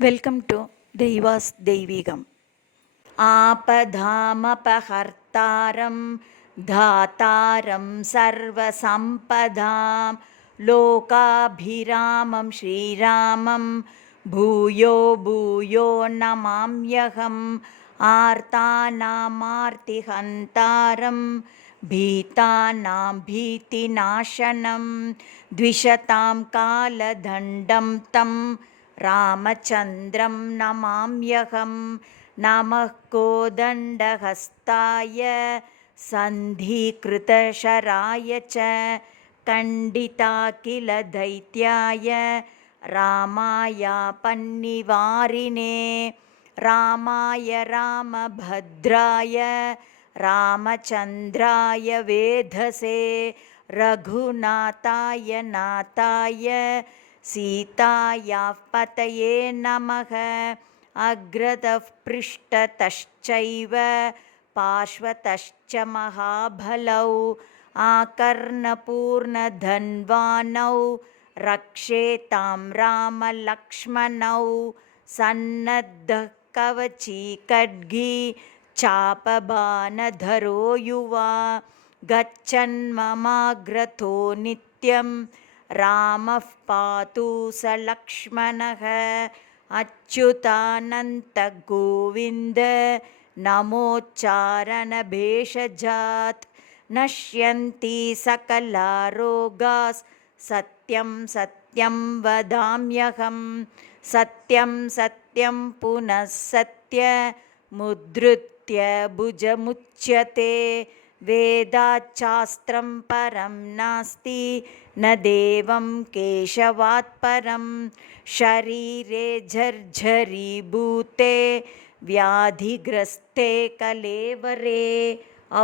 Welcome to దైవాస్ దైవీగం. ఆపదామపహర్తారం ధాతారం సర్వసంపదాం లోకాభిరామం శ్రీరామం భూయో భూయో నమామ్యహం. ఆర్తానామార్తిహంతారం భీతానాం భీతినాశనం ద్విషతాం కాలదండం తం రామచంద్రం నమామ్యహం. నమః కోదండహస్తాయ సంధీకృతశరాయ చ ఖండితాఖిల దైత్యాయ రామాయ పన్నివారిణే. రామాయ రామభద్రాయ రామచంద్రాయ వేధసే రఘునాథాయ నాథాయ సీతాయాః పతయే నమః. అగ్రతః పృష్ఠతశ్చైవ పార్శ్వతశ్చ మహాబలౌ ఆకర్ణపూర్ణధన్వానౌ రక్షేతాం రామలక్ష్మణౌ. సన్నద్ధః కవచీ ఖడ్గీ చాపబాణధరో యువా గచ్చన్మమాగ్రతో నిత్యం రామః పాతు స లక్ష్మణః. అచ్యుతానంత గోవింద నమోచ్చారణభేషజాత్ నశ్యంతి సకలారోగాస్ సత్యం సత్యం వదామ్యహం. సత్యం సత్యం పునః సత్యముద్ధృత్య భుజముచ్యతే. వేదాచ్చాస్త్రం పరం నాస్తి న దేవం కేశవాత్ పరం. శరీరే జర్జరీభూతే వ్యాధిగ్రస్తే కళేవరే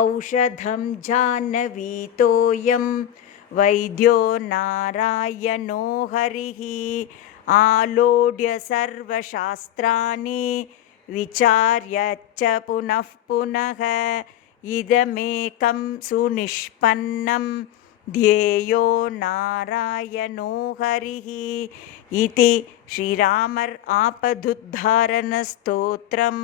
ఔషధం జాహ్నవీతోయం వైద్యో నారాయణో హరిః. ఆలోడ్య సర్వశాస్త్రాణి విచార్య చ పునః పునః ఇదమేకం సునిష్పన్నం ధ్యేయో నారాయణో హరిః. ఇది శ్రీరామర్ ఆపదుద్ధారణ స్తోత్రం.